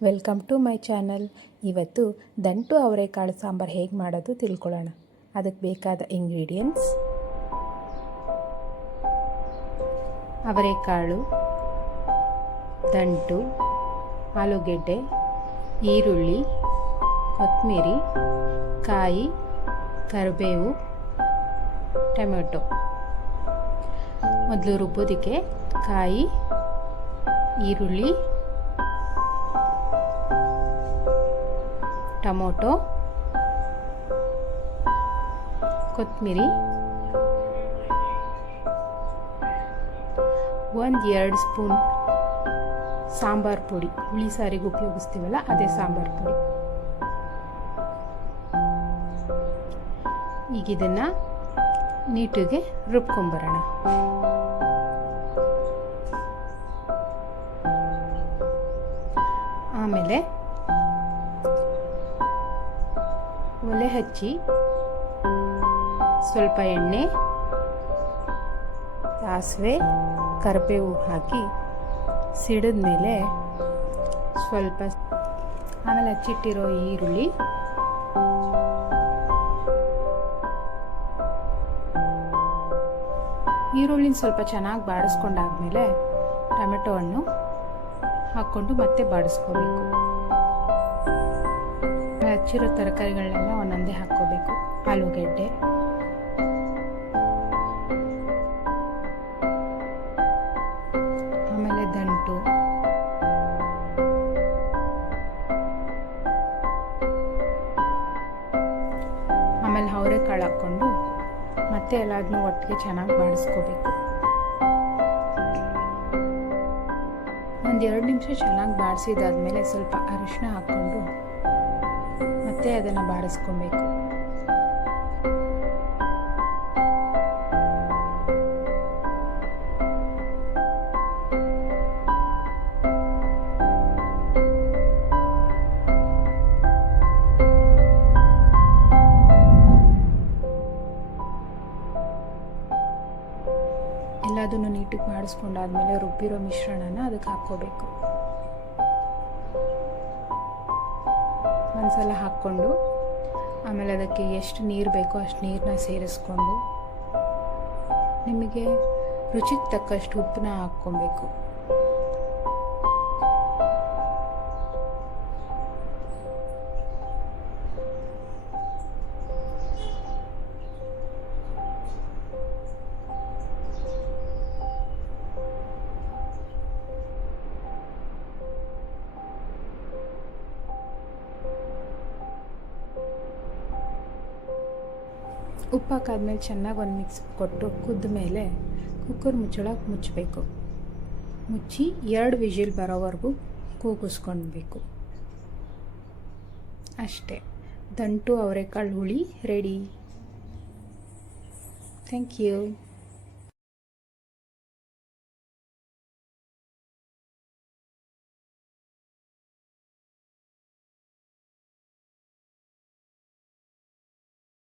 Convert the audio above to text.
Welcome to my channel. ಇವತ್ತು ದಂಟು ಅವರೆಕಾಳು ಸಾಂಬಾರು ಹೇಗೆ ಮಾಡೋದು ತಿಳ್ಕೊಳ್ಳೋಣ. ಅದಕ್ಕೆ ಬೇಕಾದ ಇಂಗ್ರೀಡಿಯೆಂಟ್ಸ್: ಅವರೆಕಾಳು, ದಂಟು, ಆಲೂಗೆಡ್ಡೆ, ಈರುಳ್ಳಿ, ಕೊತ್ತಂಬರಿ, ಕಾಯಿ, ಕರಿಬೇವು, ಟೊಮೆಟೊ. ಮೊದಲು ರುಬ್ಬೋದಕ್ಕೆ ಕಾಯಿ, ಈರುಳ್ಳಿ, ಟೊಮೊಟೊ, ಕೊತ್ತಂಬರಿ, 1-2 ಸ್ಪೂನ್ ಸಾಂಬಾರು ಪುಡಿ, ಹುಳಿ ಸಾರಿಗೆ ಉಪಯೋಗಿಸ್ತೀವಲ್ಲ ಅದೇ ಸಾಂಬಾರು ಪುಡಿ. ಈಗ ಇದನ್ನು ನೀಟಿಗೆ ರುಬ್ಕೊಂಬರೋಣ. ಆಮೇಲೆ ಒಲೆ ಹಚ್ಚಿ ಸ್ವಲ್ಪ ಎಣ್ಣೆ, ಸಾಸಿವೆ, ಕರಿಬೇವು ಹಾಕಿ ಸಿಡಿದ ಮೇಲೆ ಸ್ವಲ್ಪ ಆಮೇಲೆ ಹಚ್ಚಿಟ್ಟಿರೋ ಈರುಳ್ಳಿನ ಸ್ವಲ್ಪ ಚೆನ್ನಾಗಿ ಬಾಡಿಸ್ಕೊಂಡಾದ್ಮೇಲೆ ಟೊಮೆಟೊ ಹಣ್ಣು ಹಾಕ್ಕೊಂಡು ಮತ್ತೆ ಬಾಡಿಸ್ಕೋಬೇಕು. ಹಚ್ಚಿರೋ ತರಕಾರಿಗಳನ್ನೆಲ್ಲ ಒಂದೊಂದೇ ಹಾಕ್ಕೋಬೇಕು. ಆಲೂಗೆಡ್ಡೆ, ಆಮೇಲೆ ದಂಟು, ಆಮೇಲೆ ಅವರೆಕಾಳು ಹಾಕ್ಕೊಂಡು ಮತ್ತೆ ಎಲ್ಲದನ್ನೂ ಒಟ್ಟಿಗೆ ಚೆನ್ನಾಗಿ ಬಾಡಿಸ್ಕೋಬೇಕು. 1-2 ನಿಮಿಷ ಚೆನ್ನಾಗಿ ಬಾಡಿಸಿದಾದ್ಮೇಲೆ ಸ್ವಲ್ಪ ಅರಿಶಿನ ಹಾಕ್ಕೊಂಡು ಮತ್ತೆ ಅದನ್ನು ಬಾಡಿಸ್ಕೊಬೇಕು. ಎಲ್ಲದನ್ನು ನೀಟಾಗಿ ಬಾಡಿಸ್ಕೊಂಡಾದ್ಮೇಲೆ ರುಬ್ಬಿರೋ ಮಿಶ್ರಣನ ಅದಕ್ಕೆ ಹಾಕ್ಕೋಬೇಕು. ಒಂದ್ಸಲ ಹಾಕ್ಕೊಂಡು ಆಮೇಲೆ ಅದಕ್ಕೆ ಎಷ್ಟು ನೀರು ಬೇಕೋ ಅಷ್ಟು ನೀರನ್ನ ಸೇರಿಸ್ಕೊಂಡು ನಿಮಗೆ ರುಚಿಗೆ ತಕ್ಕಷ್ಟು ಉಪ್ಪನ್ನ ಹಾಕ್ಕೊಬೇಕು. ಉಪ್ಪು ಹಾಕಾದ್ಮೇಲೆ ಚೆನ್ನಾಗಿ ಒಂದು ಮಿಕ್ಸ್ ಕೊಟ್ಟು ಕುದ್ದ ಮೇಲೆ ಕುಕ್ಕರ್ ಮುಚ್ಚಳಕ್ಕೆ ಮುಚ್ಚಬೇಕು. ಮುಚ್ಚಿ 2 ವಿಜಿಲ್ ಬರೋವರೆಗೂ ಕೂಗಿಸ್ಕೊಳ್ಬೇಕು. ಅಷ್ಟೇ, ದಂಟು ಅವರೆಕಾಳು ಹುಳಿ ರೆಡಿ. Thank you.